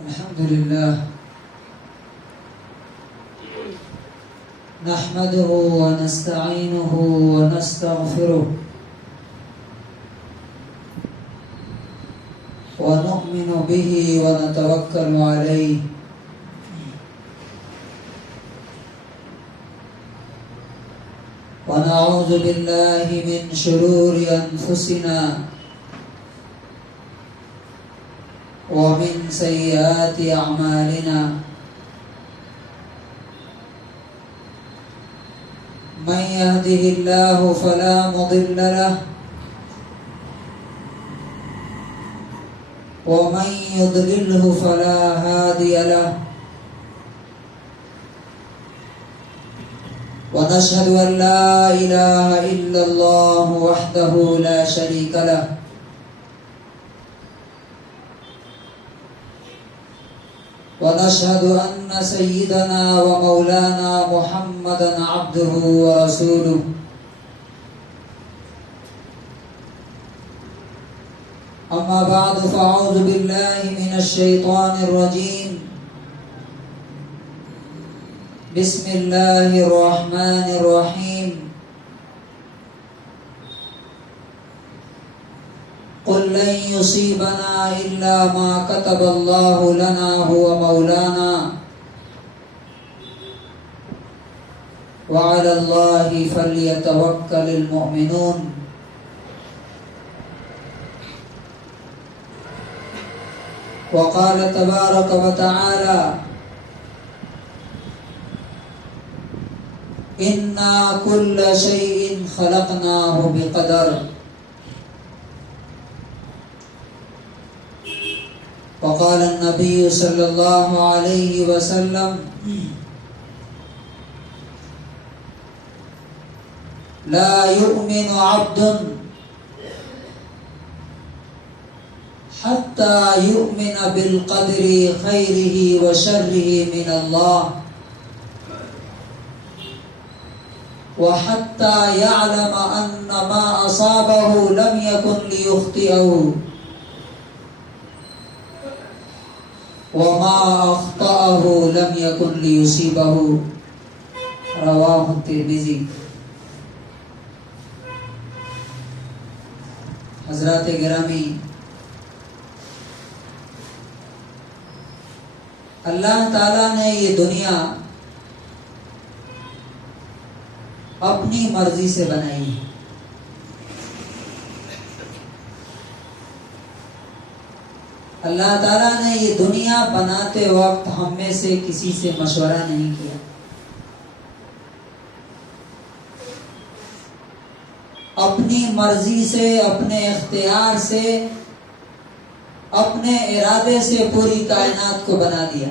الحمد لله نحمده ونستعينه ونستغفره ونؤمن به ونتوكل عليه ونعوذ بالله من شرور أنفسنا ومن سيئات أعمالنا من يهده الله فلا مضل له ومن يضلله فلا هادي له ونشهد أن لا إله إلا الله وحده لا شريك له ونشهد أن سيدنا ومولانا محمدا عبده ورسوله أما بعد فأعوذ بالله من الشيطان الرجيم بسم الله الرحمن الرحيم قل لن يصيبنا إلا ما كتب الله لنا هو مولانا وعلى الله فليتوكل المؤمنون وقال تبارك وتعالى إنا كل شيء خلقناه بقدر وقال النبي صلى الله عليه وسلم لا يؤمن عبد حتى يؤمن بالقدر خيره وشره من الله وحتى يعلم أن ما أصابه لم يكن ليخطئه وما أخطأه لم يكن ليصيبه رواه الترمذی۔ حضرات گرامی، اللہ تعالیٰ نے یہ دنیا اپنی مرضی سے بنائی ہے۔ اللہ تعالیٰ نے یہ دنیا بناتے وقت ہم میں سے کسی سے مشورہ نہیں کیا۔ اپنی مرضی سے، اپنے اختیار سے، اپنے ارادے سے پوری کائنات کو بنا دیا۔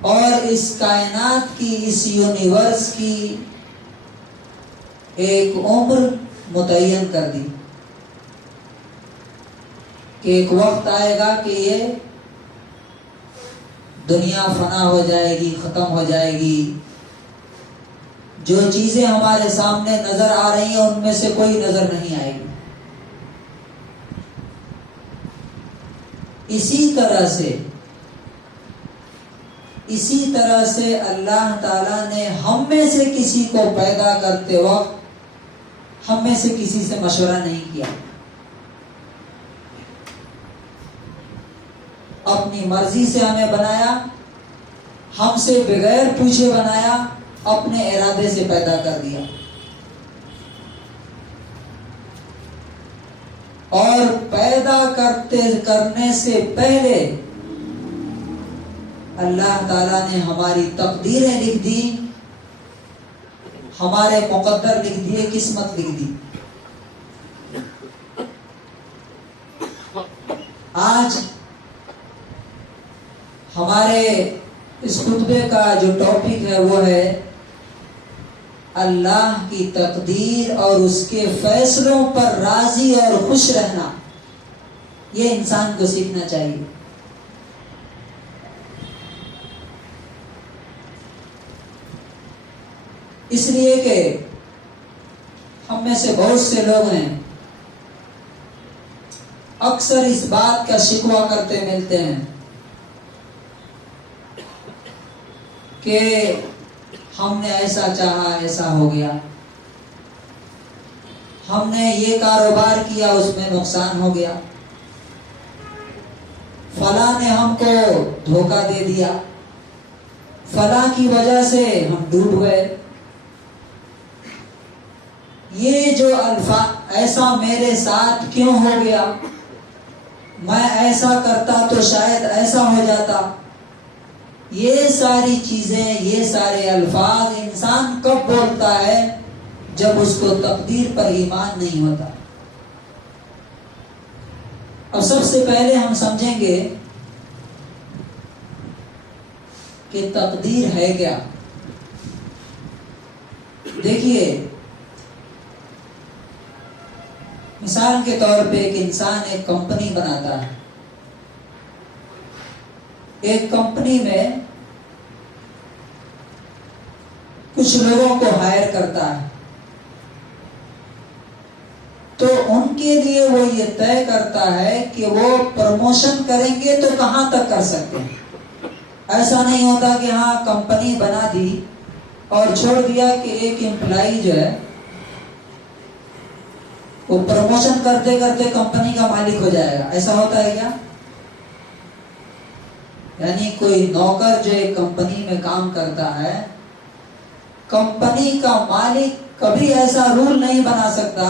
اور اس کائنات کی، اس یونیورس کی ایک عمر متعین کر دی کہ ایک وقت آئے گا کہ یہ دنیا فنا ہو جائے گی، ختم ہو جائے گی۔ جو چیزیں ہمارے سامنے نظر آ رہی ہیں ان میں سے کوئی نظر نہیں آئے گی۔ اسی طرح سے اللہ تعالیٰ نے ہم میں سے کسی کو پیدا کرتے وقت ہم میں سے کسی سے مشورہ نہیں کیا، اپنی مرضی سے ہمیں بنایا، ہم سے بغیر پوچھے بنایا، اپنے ارادے سے پیدا کر دیا۔ اور پیدا کرنے سے پہلے اللہ تعالیٰ نے ہماری تقدیریں لکھ دی، ہمارے مقدر لکھ دیے، قسمت لکھ دی۔ آج ہمارے اس خطبے کا جو ٹاپک ہے وہ ہے اللہ کی تقدیر اور اس کے فیصلوں پر راضی اور خوش رہنا۔ یہ انسان کو سیکھنا چاہیے۔ اس لیے کہ ہم میں سے بہت سے لوگ ہیں اکثر اس بات کا شکوہ کرتے ملتے ہیں کہ ہم نے ایسا چاہا ایسا ہو گیا، ہم نے یہ کاروبار کیا اس میں نقصان ہو گیا، فلاں نے ہم کو دھوکہ دے دیا، فلاں کی وجہ سے ہم ڈوب گئے۔ یہ جو الفاظ، ایسا میرے ساتھ کیوں ہو گیا، میں ایسا کرتا تو شاید ایسا ہو جاتا، یہ ساری چیزیں، یہ سارے الفاظ انسان کب بولتا ہے؟ جب اس کو تقدیر پر ایمان نہیں ہوتا۔ اب سب سے پہلے ہم سمجھیں گے کہ تقدیر ہے کیا۔ دیکھیے، مثال کے طور پہ ایک انسان ایک کمپنی بناتا ہے، ایک کمپنی میں کچھ لوگوں کو ہائر کرتا ہے، تو ان کے لیے وہ یہ طے کرتا ہے کہ وہ پروموشن کریں گے تو کہاں تک کر سکتے ہیں۔ ایسا نہیں ہوتا کہ ہاں کمپنی بنا دی اور چھوڑ دیا کہ ایک امپلائی جو ہے وہ پروموشن کرتے کرتے کمپنی کا مالک ہو جائے گا، ایسا ہوتا ہے کیا؟ یعنی کوئی نوکر جو ایک کمپنی میں کام کرتا ہے، کمپنی کا مالک کبھی ایسا رول نہیں بنا سکتا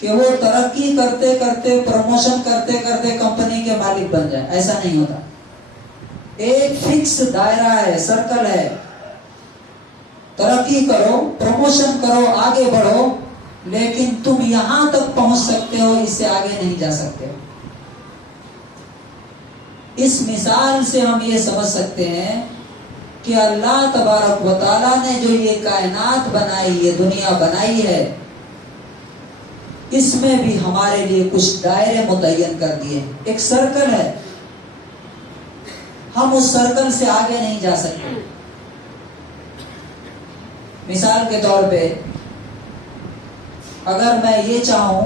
کہ وہ ترقی کرتے کرتے، پروموشن کرتے کرتے کمپنی کے مالک بن جائے، ایسا نہیں ہوتا۔ ایک فکس دائرہ ہے، سرکل ہے، ترقی کرو، پروموشن کرو، آگے بڑھو، لیکن تم یہاں تک پہنچ سکتے ہو، اس سے آگے نہیں جا سکتے ہو۔ اس مثال سے ہم یہ سمجھ سکتے ہیں کہ اللہ تبارک و تعالیٰ نے جو یہ کائنات بنائی، یہ دنیا بنائی ہے، اس میں بھی ہمارے لیے کچھ دائرے متعین کر دیے، ایک سرکل ہے، ہم اس سرکل سے آگے نہیں جا سکتے۔ مثال کے طور پہ اگر میں یہ چاہوں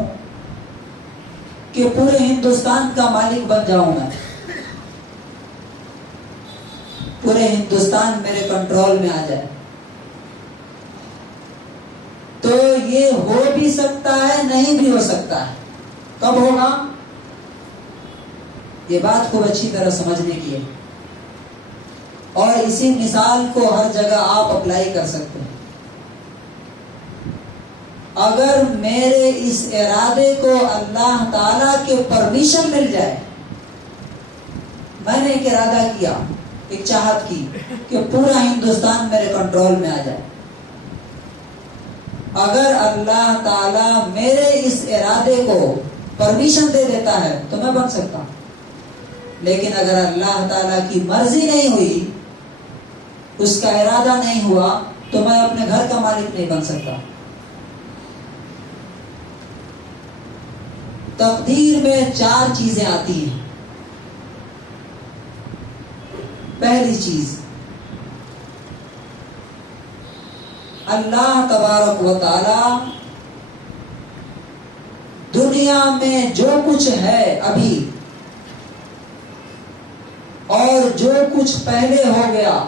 کہ پورے ہندوستان کا مالک بن جاؤں، میں پورے ہندوستان میرے کنٹرول میں آ جائے، تو یہ ہو بھی سکتا ہے، نہیں بھی ہو سکتا ہے۔ کب ہوگا؟ یہ بات خوب اچھی طرح سمجھنے کی ہے، اور اسی مثال کو ہر جگہ آپ اپلائی کر سکتے ہیں۔ اگر میرے اس ارادے کو اللہ تعالیٰ کے پرمیشن مل جائے، میں نے ایک ارادہ کیا، ایک چاہت کی کہ پورا ہندوستان میرے کنٹرول میں آ جائے، اگر اللہ تعالیٰ میرے اس ارادے کو پرمیشن دے دیتا ہے تو میں بن سکتا ہوں، لیکن اگر اللہ تعالیٰ کی مرضی نہیں ہوئی، اس کا ارادہ نہیں ہوا، تو میں اپنے گھر کا مالک نہیں بن سکتا۔ تقدیر میں 4 چیزیں آتی ہیں۔ پہلی چیز، اللہ تبارک و تعالی دنیا میں جو کچھ ہے ابھی اور جو کچھ پہلے ہو گیا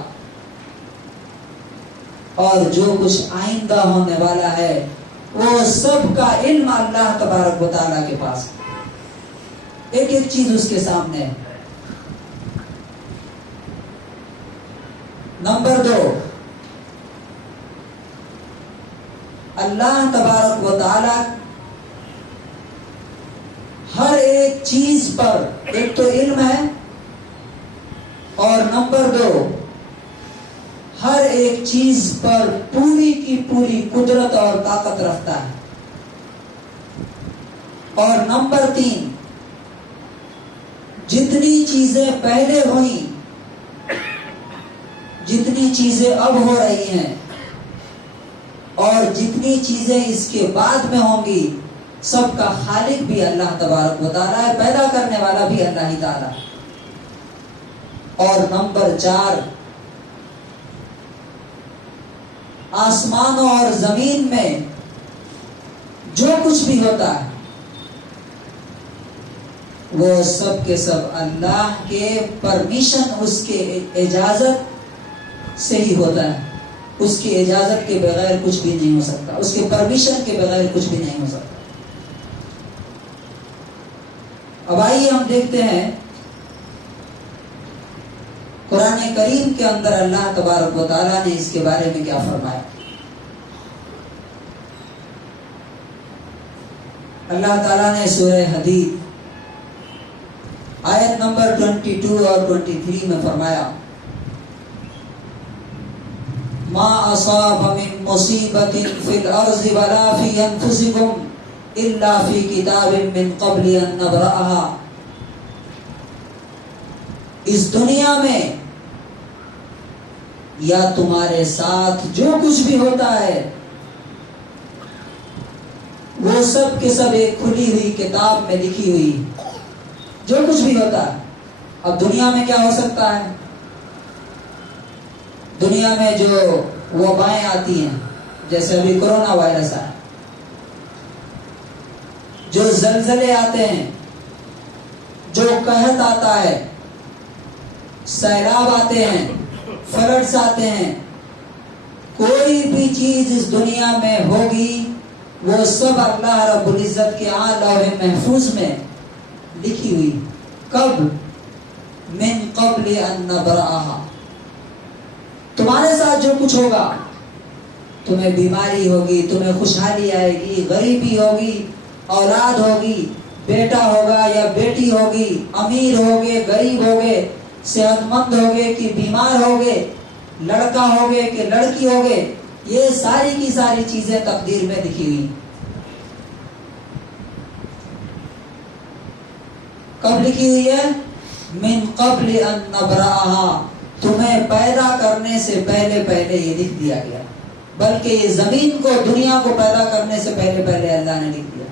اور جو کچھ آئندہ ہونے والا ہے، وہ سب کا علم اللہ تبارک و تعالیٰ کے پاس ہے، ایک ایک چیز اس کے سامنے ہے۔ نمبر 2، اللہ تبارک و تعالیٰ ہر ایک چیز پر ایک تو علم ہے، اور نمبر 2، ہر ایک چیز پر پوری کی پوری قدرت اور طاقت رکھتا ہے، اور نمبر 3، جتنی چیزیں پہلے ہوئیں، جتنی چیزیں اب ہو رہی ہیں، اور جتنی چیزیں اس کے بعد میں ہوں گی، سب کا خالق بھی اللہ تبارک و تعالیٰ ہے، پیدا کرنے والا بھی اللہ ہی تعالیٰ۔ اور نمبر 4، آسمانوں اور زمین میں جو کچھ بھی ہوتا ہے، وہ سب کے سب اللہ کے پرمیشن، اس کے اجازت سے ہی ہوتا ہے. اس کی اجازت کے بغیر کچھ بھی نہیں ہو سکتا، اس کے پرمیشن کے بغیر کچھ بھی نہیں ہو سکتا. اب آئیے ہم دیکھتے ہیں قرآن کریم کے اندر اللہ تبارک و تعالیٰ نے اس کے بارے میں کیا فرمایا. اللہ تعالیٰ نے سورہ حدید آیت نمبر 22 اور 23 میں فرمایا ما اصاب من مصیبت فی الارض ولا فی انفسکم الا فی کتاب من قبل ان نبرأها. اس دنیا میں یا تمہارے ساتھ جو کچھ بھی ہوتا ہے وہ سب کے سب ایک کھلی ہوئی کتاب میں لکھی ہوئی جو کچھ بھی ہوتا ہے. اب دنیا میں کیا ہو سکتا ہے؟ دنیا میں جو وبائیں آتی ہیں جیسے ابھی کورونا وائرس ہے، جو زلزلے آتے ہیں، جو قحط آتا ہے، سیلاب آتے ہیں، فلڈز آتے ہیں، کوئی بھی چیز اس دنیا میں ہوگی وہ سب اللہ رب العزت کے لوح محفوظ میں لکھی ہوئی. کب؟ من قبل ان نبرأها. تمہارے ساتھ جو کچھ ہوگا، تمہیں بیماری ہوگی، تمہیں خوشحالی آئے گی، غریبی ہوگی، اولاد ہوگی، بیٹا ہوگا یا بیٹی ہوگی، امیر ہوگے، غریب ہوگے، صحت مند ہوگے کہ بیمار ہوگے، لڑکا ہوگے کہ لڑکی ہوگے، یہ ساری کی ساری چیزیں تقدیر میں لکھی ہوئی. کب لکھی ہوئی ہے؟ من قبل ان نبرأها. تمہیں پیدا کرنے سے پہلے پہلے یہ لکھ دیا گیا، بلکہ یہ زمین کو، دنیا کو پیدا کرنے سے پہلے پہلے اللہ نے لکھ دیا.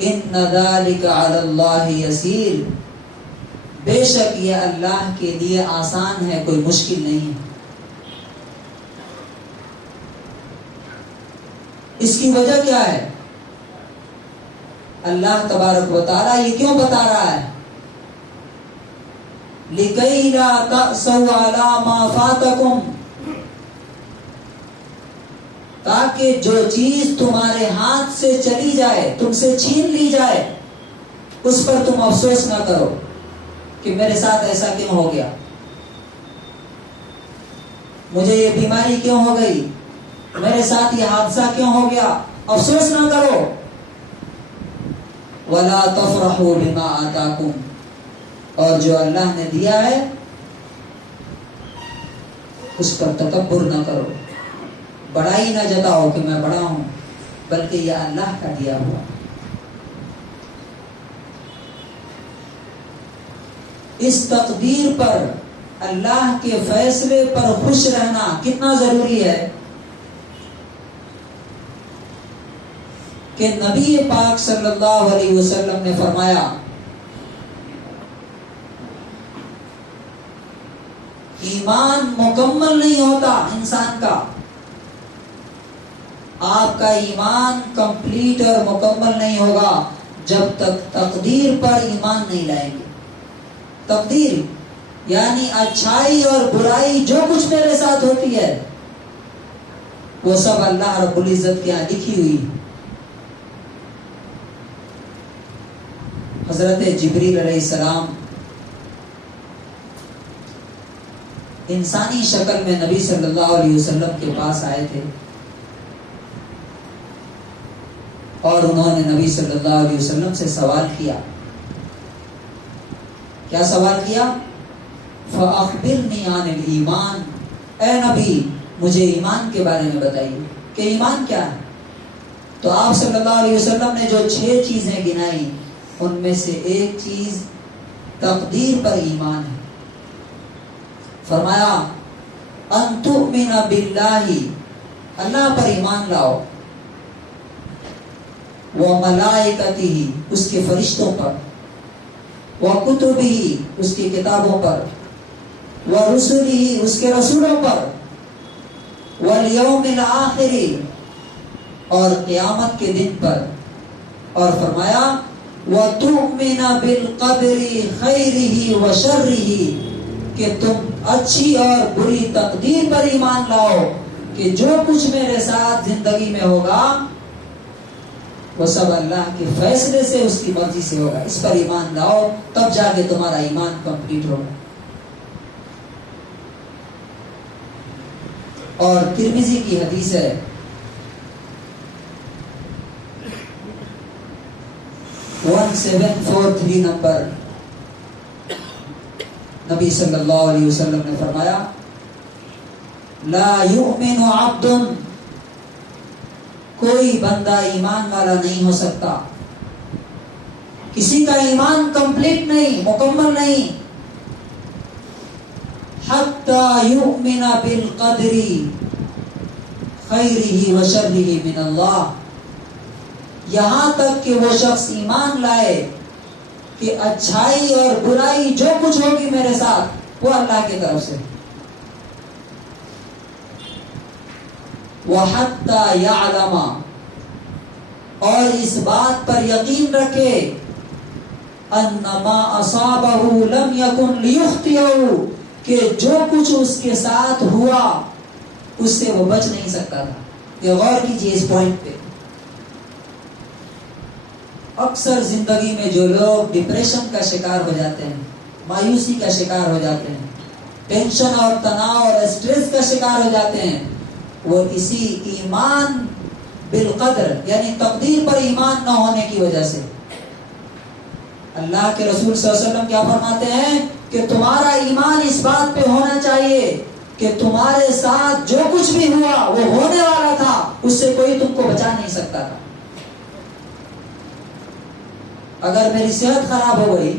ان ذلک علی اللہ یسیر. بے شک یہ اللہ کے لیے آسان ہے، کوئی مشکل نہیں ہے. اس کی وجہ کیا ہے؟ اللہ تبارک و تعالیٰ یہ کیوں بتا رہا ہے؟ لِكَيْ لَا تَأْسَوْا عَلَى مَا فَاتَكُمْ. تاکہ جو چیز تمہارے ہاتھ سے چلی جائے، تم سے چھین لی جائے، اس پر تم افسوس نہ کرو کہ میرے ساتھ ایسا کیوں ہو گیا، مجھے یہ بیماری کیوں ہو گئی، میرے ساتھ یہ حادثہ کیوں ہو گیا. افسوس نہ کرو. وَلَا تَفْرَحُوا بِمَا آتَاكُمْ. اور جو اللہ نے دیا ہے اس پر تکبر نہ کرو، بڑائی نہ جتاؤ کہ میں بڑا ہوں، بلکہ یہ اللہ کا دیا ہوا. اس تقدیر پر، اللہ کے فیصلے پر خوش رہنا کتنا ضروری ہے کہ نبی پاک صلی اللہ علیہ وسلم نے فرمایا ایمان مکمل نہیں ہوتا انسان کا. آپ کا ایمان کمپلیٹ اور مکمل نہیں ہوگا جب تک تقدیر پر ایمان نہیں لائیں گے. تقدیر یعنی اچھائی اور برائی جو کچھ میرے ساتھ ہوتی ہے وہ سب اللہ رب العزت کے یہاں لکھی ہوئی. حضرت جبریل علیہ السلام انسانی شکل میں نبی صلی اللہ علیہ وسلم کے پاس آئے تھے اور انہوں نے نبی صلی اللہ علیہ وسلم سے سوال کیا. کیا سوال کیا؟ فَأَخْبِرْنِي عَنِ الْإِيمَانِ. اے نبی مجھے ایمان کے بارے میں بتائیے کہ ایمان کیا ہے. تو آپ صلی اللہ علیہ وسلم نے جو 6 چیزیں گنائی ان میں سے ایک چیز تقدیر پر ایمان ہے. فرمایا ان تؤمن باللہ، اللہ پر ایمان لاؤ، وملائکتہ، اس کے فرشتوں پر، وکتبہ، اس کی کتابوں پر، ورسلہ، اس کے رسولوں پر، والیوم الآخر، اور قیامت کے دن پر. اور فرمایا وَتُؤْمِنَ بِالْقَدْرِ خَيْرِهِ وَشَرِّهِ کہ تم اچھی اور بری تقدیر پر ایمان لاؤ کہ جو کچھ میرے ساتھ زندگی میں ہوگا وہ سب اللہ کے فیصلے سے، اس کی مرضی سے ہوگا. اس پر ایمان لاؤ، تب جا کے تمہارا ایمان کمپلیٹ ہوگا. اور ترمذی کی حدیث ہے، ون 743 نمبر، نبی صلی اللہ علیہ وسلم نے فرمایا لا یؤمن عبد، کوئی بندہ ایمان والا نہیں ہو سکتا، کسی کا ایمان کمپلیٹ نہیں، مکمل نہیں، حتی یؤمن بالقدر خیرہ وشرہ من اللہ، یہاں تک کہ وہ شخص ایمان لائے کہ اچھائی اور برائی جو کچھ ہوگی میرے ساتھ وہ اللہ کی طرف سے. وَحَتَّى يَعْلَمَ، اور اس بات پر یقین رکھے أَنَّ مَا أَصَابَهُ لَمْ يَكُنْ لِيُخْطِئَهُ کہ جو کچھ اس کے ساتھ ہوا اس سے وہ بچ نہیں سکتا تھا. یہ غور کیجئے اس پوائنٹ پہ. اکثر زندگی میں جو لوگ ڈپریشن کا شکار ہو جاتے ہیں، مایوسی کا شکار ہو جاتے ہیں، ٹینشن اور تناؤ اور اسٹریس کا شکار ہو جاتے ہیں، وہ اسی ایمان بالقدر یعنی تقدیر پر ایمان نہ ہونے کی وجہ سے. اللہ کے رسول صلی اللہ علیہ وسلم کیا فرماتے ہیں کہ تمہارا ایمان اس بات پہ ہونا چاہیے کہ تمہارے ساتھ جو کچھ بھی ہوا وہ ہونے والا تھا، اس سے کوئی تم کو بچا نہیں سکتا تھا. اگر میری صحت خراب ہو گئی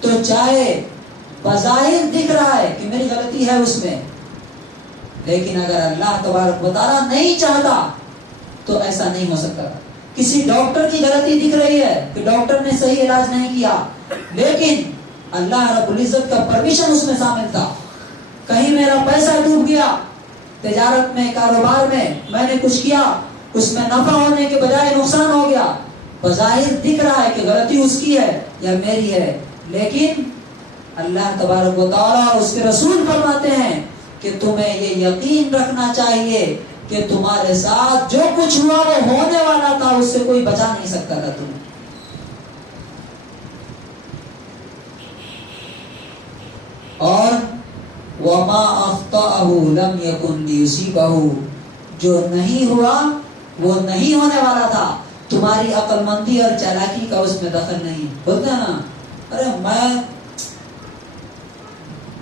تو چاہے بظاہر دکھ رہا ہے کہ میری غلطی ہے اس میں، لیکن اگر اللہ تبارک و تعالیٰ نہیں چاہتا تو ایسا نہیں ہو سکتا. کسی ڈاکٹر کی غلطی دکھ رہی ہے کہ ڈاکٹر نے صحیح علاج نہیں کیا، لیکن اللہ رب العزت کا پرمیشن اس میں شامل تھا. کہیں میرا پیسہ ڈوب گیا تجارت میں، کاروبار میں، میں نے کچھ کیا، اس میں نفع ہونے کے بجائے نقصان ہو گیا، بظاہر دکھ رہا ہے کہ غلطی اس کی ہے یا میری ہے، لیکن اللہ تبارک و تعالیٰ اور اس کے رسول فرماتے ہیں کہ تمہیں یہ یقین رکھنا چاہیے کہ تمہارے ساتھ جو کچھ ہوا وہ ہونے والا تھا، اس سے کوئی بچا نہیں سکتا تھا تمہیں. اور وَمَا أَخْطَأَهُ لَمْ يَكُنْ لِيُصِيبَهُ، جو نہیں ہوا وہ نہیں ہونے والا تھا. تمہاری عقل مندی اور چالاکی کا اس میں دخل نہیں. بولتا نا ارے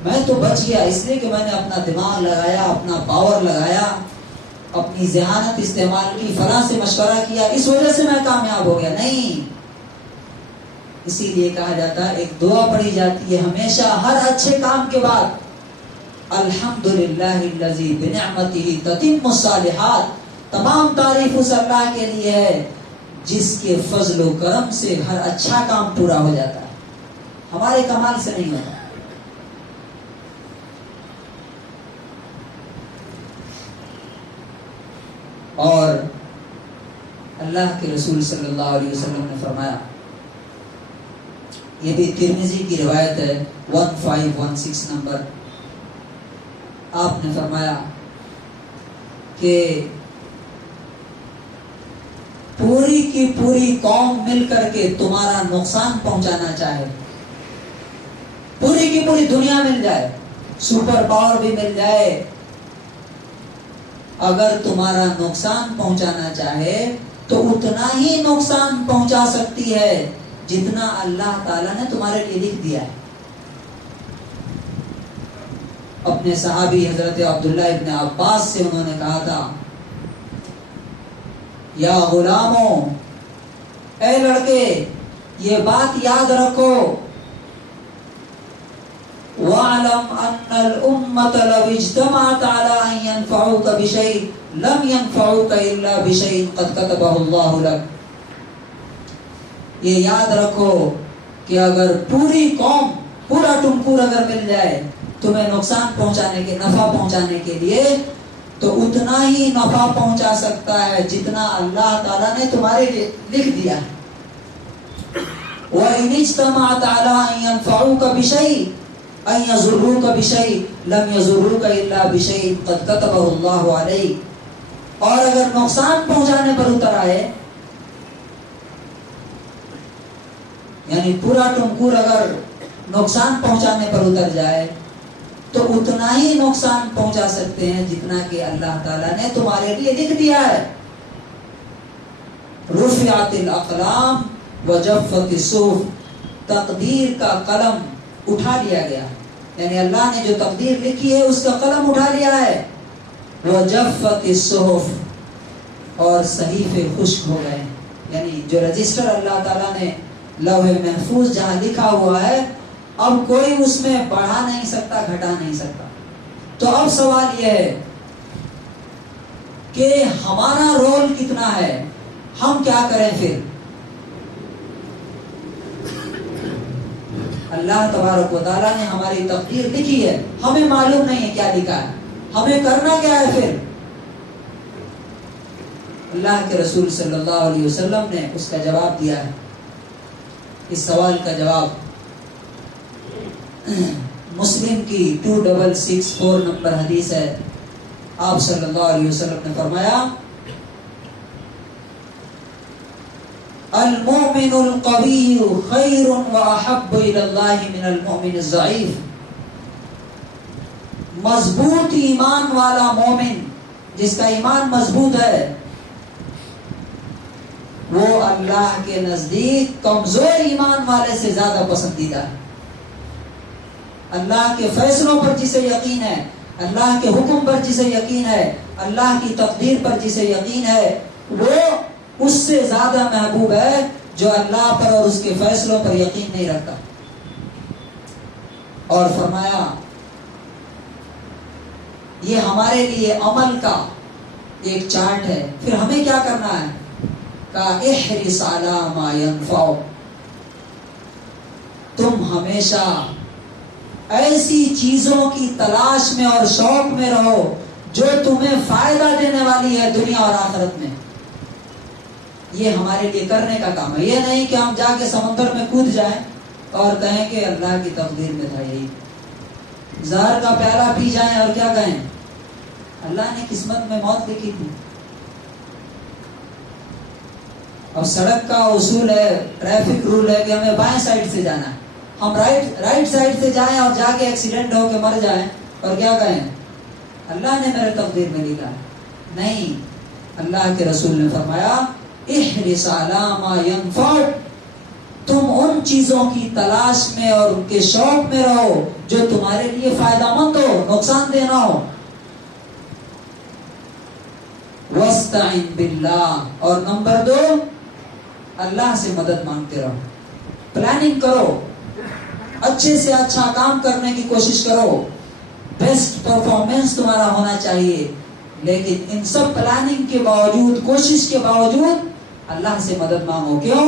میں تو بچ گیا اس لیے کہ میں نے اپنا دماغ لگایا، اپنا پاور لگایا، اپنی ذہانت استعمال کی، فلاں سے مشورہ کیا، اس وجہ سے میں کامیاب ہو گیا. نہیں، اسی لیے کہا جاتا ہے ایک دعا پڑھی جاتی ہے ہمیشہ ہر اچھے کام کے بعد، الحمدللہ الذی بنعمتہ تتم الصالحات. تمام تعریف اس اللہ کے لیے ہے جس کے فضل و کرم سے ہر اچھا کام پورا ہو جاتا ہے، ہمارے کمال سے نہیں ہوتا. اور اللہ کے رسول صلی اللہ علیہ وسلم نے فرمایا، یہ بھی ترمذی کی روایت ہے 1516 نمبر، آپ نے فرمایا کہ پوری کی پوری قوم مل کر کے تمہارا نقصان پہنچانا چاہے، پوری کی پوری دنیا مل جائے، سپر پاور بھی مل جائے، اگر تمہارا نقصان پہنچانا چاہے تو اتنا ہی نقصان پہنچا سکتی ہے جتنا اللہ تعالیٰ نے تمہارے لیے لکھ دیا ہے. اپنے صحابی حضرت عبداللہ ابن عباس سے انہوں نے کہا تھا، یا غلاموں، اے لڑکے یہ بات یاد رکھو، وَاعْلَمْ أَنَّ الْأُمَّةَ لَوْ اجْتَمَعَتْ عَلَىٰ أَن يَنْفَعُوكَ بِشَيْءٍ لَمْ يَنْفَعُوكَ إِلَّا بِشَيْءٍ قَدْ كَتَبَهُ اللَّهُ لَكَ. یہ یاد رکھو کہ اگر پوری قوم، پورا ٹمپور اگر مل جائے تمہیں نقصان پہنچانے کے، نفع پہنچانے کے لیے، تو اتنا ہی نفع پہنچا سکتا ہے جتنا اللہ تعالیٰ نے تمہارے لیے لکھ دیا ہے. وَإِنِ اجْتَمَعَتْ عَلَىٰ أَن يَنفَعُوكَ بِشَيْءٍ أَن يَضُرُّوكَ بِشَيْءٍ لَمْ يَضُرُّوكَ إِلَّا بِشَيْءٍ قَدْ كَتَبَهُ اللَّهُ عَلَيْكَ. اور اگر نقصان پہنچانے پر اتر آئے، یعنی پورا ٹمکور اگر نقصان پہنچانے پر اتر جائے تو اتنا ہی نقصان پہنچا سکتے ہیں جتنا کہ اللہ تعالیٰ نے تمہارے لیے لکھ دیا ہے. رفعت الاقلام وجفت الصحف، تقدیر کا قلم اٹھا لیا گیا، یعنی اللہ نے جو تقدیر لکھی ہے اس کا قلم اٹھا لیا ہے. وجفت الصحف، اور صحیفے خشک ہو گئے، یعنی جو رجسٹر اللہ تعالیٰ نے لوح محفوظ جہاں لکھا ہوا ہے اب کوئی اس میں بڑھا نہیں سکتا، گھٹا نہیں سکتا. تو اب سوال یہ ہے کہ ہمارا رول کتنا ہے، ہم کیا کریں پھر؟ اللہ تبارک و تعالیٰ نے ہماری تقدیر لکھی ہے، ہمیں معلوم نہیں ہے کیا لکھا ہے، ہمیں کرنا کیا ہے پھر؟ اللہ کے رسول صلی اللہ علیہ وسلم نے اس کا جواب دیا ہے. اس سوال کا جواب مسلم کی 2664 نمبر حدیث ہے. آپ صلی اللہ علیہ وسلم نے فرمایا المؤمن القوی خیر واحب الی اللہ من المؤمن الضعیف. مضبوط ایمان والا مومن، جس کا ایمان مضبوط ہے، وہ اللہ کے نزدیک کمزور ایمان والے سے زیادہ پسندیدہ ہے. اللہ کے فیصلوں پر جسے یقین ہے، اللہ کے حکم پر جسے یقین ہے، اللہ کی تقدیر پر جسے یقین ہے، وہ اس سے زیادہ محبوب ہے جو اللہ پر اور اس کے فیصلوں پر یقین نہیں رکھتا. اور فرمایا یہ ہمارے لیے عمل کا ایک چارٹ ہے. پھر ہمیں کیا کرنا ہے؟ احرص علی ما ينفع، تم ہمیشہ ایسی چیزوں کی تلاش میں اور شوق میں رہو جو تمہیں فائدہ دینے والی ہے دنیا اور آخرت میں. یہ ہمارے لیے کرنے کا کام ہے. یہ نہیں کہ ہم جا کے سمندر میں کود جائیں اور کہیں کہ اللہ کی تقدیر میں تھا یہی. زہر کا پیالہ پی جائیں اور کیا کہیں اللہ نے قسمت میں موت لکھی تھی. اور سڑک کا اصول ہے، ٹریفک رول ہے کہ ہمیں بائیں سائڈ سے جانا ہے. ہم رائٹ سائڈ سے جائیں اور جا کے ایکسیڈنٹ ہو کے مر جائیں اور کیا کہیں اللہ نے میرے تقدیر میں لکھا ہے. نہیں، اللہ کے رسول نے فرمایا احرص علی ما ينفع، تم ان چیزوں کی تلاش میں اور ان کے شوق میں رہو جو تمہارے لیے فائدہ مند ہو، نقصان دہ نہ ہو. واستعن باللہ، اور نمبر 2 اللہ سے مدد مانگتے رہو. پلاننگ کرو، اچھے سے اچھا کام کرنے کی کوشش کرو، بیسٹ پرفارمنس تمہارا ہونا چاہیے. لیکن ان سب پلاننگ کے باوجود، کوشش کے باوجود اللہ سے مدد مانگو. کیوں؟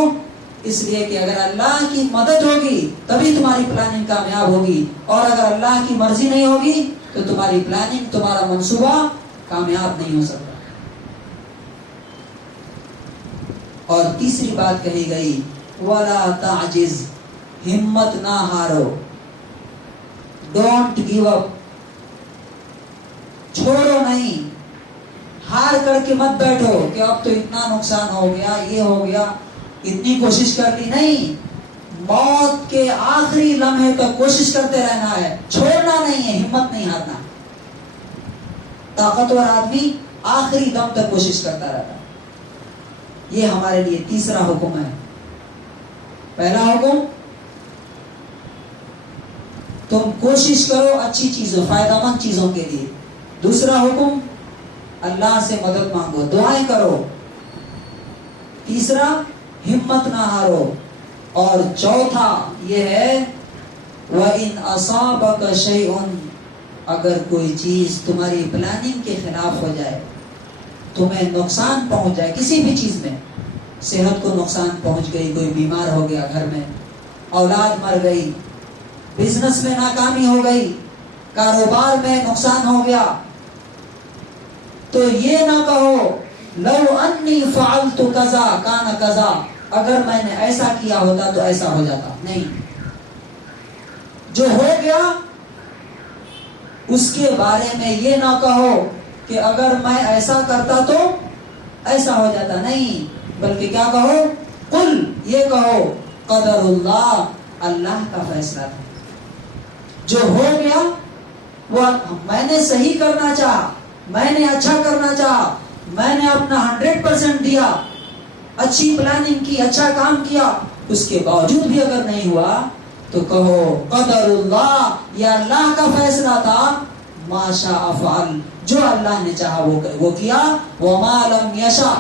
اس لیے کہ اگر اللہ کی مدد ہوگی تبھی تمہاری پلاننگ کامیاب ہوگی، اور اگر اللہ کی مرضی نہیں ہوگی تو تمہاری پلاننگ، تمہارا منصوبہ کامیاب نہیں ہو سکتا. اور تیسری بات کہی گئی وَلَا تَعْجِزْ، ہمت نہ ہارو. ڈونٹ گیو اپ، چھوڑو نہیں، ہار کر کے مت بیٹھو کہ اب تو اتنا نقصان ہو گیا، یہ ہو گیا، اتنی کوشش کر لی. نہیں، موت کے آخری لمحے تک کوشش کرتے رہنا ہے، چھوڑنا نہیں ہے، ہمت نہیں ہارنا. طاقتور آدمی آخری دم تک کوشش کرتا رہتا. یہ ہمارے لیے تیسرا حکم ہے. پہلا حکم تم کوشش کرو اچھی چیزوں، فائدہ مند چیزوں کے لیے. دوسرا حکم اللہ سے مدد مانگو، دعائیں کرو. تیسرا ہمت نہ ہارو. اور چوتھا یہ ہے وَإِنْ أَصَابَكَ شَيْءٌ، اگر کوئی چیز تمہاری پلاننگ کے خلاف ہو جائے، تمہیں نقصان پہنچ جائے کسی بھی چیز میں، صحت کو نقصان پہنچ گئی، کوئی بیمار ہو گیا گھر میں، اولاد مر گئی، بزنس میں ناکامی ہو گئی، کاروبار میں نقصان ہو گیا، تو یہ نہ کہو لو انی فعلت کذا کان کذا، اگر میں نے ایسا کیا ہوتا تو ایسا ہو جاتا. نہیں، جو ہو گیا اس کے بارے میں یہ نہ کہو کہ اگر میں ایسا کرتا تو ایسا ہو جاتا. نہیں، بلکہ کیا کہو؟ قل، یہ کہو قدر اللہ، اللہ کا فیصلہ تھا. جو ہو گیا وہ میں نے صحیح کرنا چاہا، میں نے اچھا کرنا چاہا، میں نے اپنا 100% دیا، اچھی پلاننگ کی، اچھا کام کیا، اس کے باوجود بھی اگر نہیں ہوا تو کہو قدر اللہ، یہ اللہ کا فیصلہ تھا. ما شاء فعل، جو اللہ نے چاہا وہ کیا. وما لم یشاء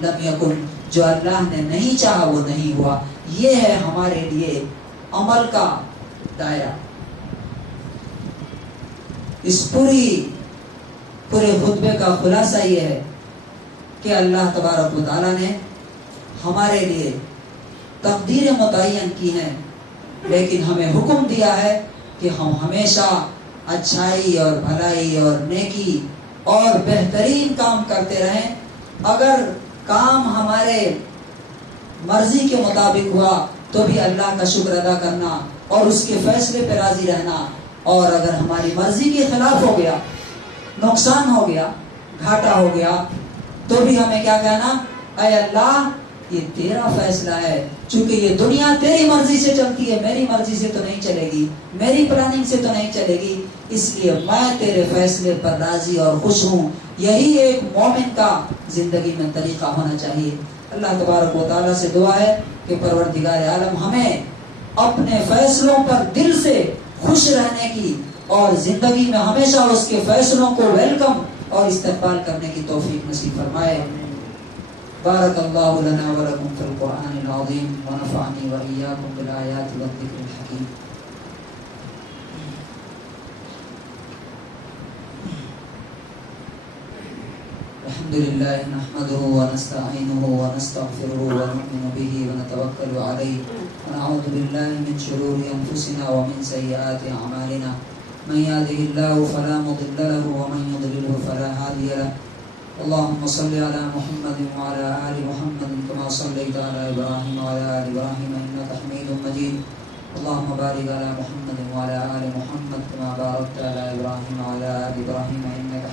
لم یکن، جو اللہ نے نہیں چاہا وہ نہیں ہوا. یہ ہے ہمارے لیے عمل کا دائرہ. اس پورے خطبے کا خلاصہ یہ ہے کہ اللہ تبارک و تعالیٰ نے ہمارے لیے تقدیریں متعین کی ہیں، لیکن ہمیں حکم دیا ہے کہ ہم ہمیشہ اچھائی اور بھلائی اور نیکی اور بہترین کام کرتے رہیں. اگر کام ہمارے مرضی کے مطابق ہوا تو بھی اللہ کا شکر ادا کرنا اور اس کے فیصلے پہ راضی رہنا، اور اگر ہماری مرضی کے خلاف ہو گیا، نقصان ہو گیا، گھاٹا ہو گیا، تو بھی ہمیں کیا کہنا؟ اے اللہ، یہ تیرا فیصلہ ہے، چونکہ یہ دنیا تیری مرضی سے چلتی ہے، میری مرضی سے تو نہیں چلے گی، میری پلاننگ سے تو نہیں چلے گی، اس لیے میں تیرے فیصلے پر راضی اور خوش ہوں. یہی ایک مومن کا زندگی میں طریقہ ہونا چاہیے. اللہ تبارک و تعالیٰ سے دعا ہے کہ پروردگار عالم ہمیں اپنے فیصلوں پر دل سے خوش رہنے کی اور زندگی میں ہمیشہ اس کے فیصلوں کو ویلکم اور استقبال کرنے کی توفیق نصیب فرمائے. بارک اللہ لنا ولکم فی القرآن العظیم ونفعنی وإیاکم بالآیات والذکر الحکیم. الحمدللہ نحمده ونستعینه ونستغفره ونؤمن به ونتوکل علیہ ونعوذ باللہ من شرور انفسنا ومن سیئات اعمالنا. من يهده الله فلا مضل له ومن يضلله فلا هادي له. اللهم صل على محمد وعلى آل محمد كما صليت على إبراهيم وعلى آل إبراهيم إنك حميد مجيد. اللهم بارك على محمد وعلى آل محمد كما باركت على إبراهيم وعلى آل إبراهيم إنك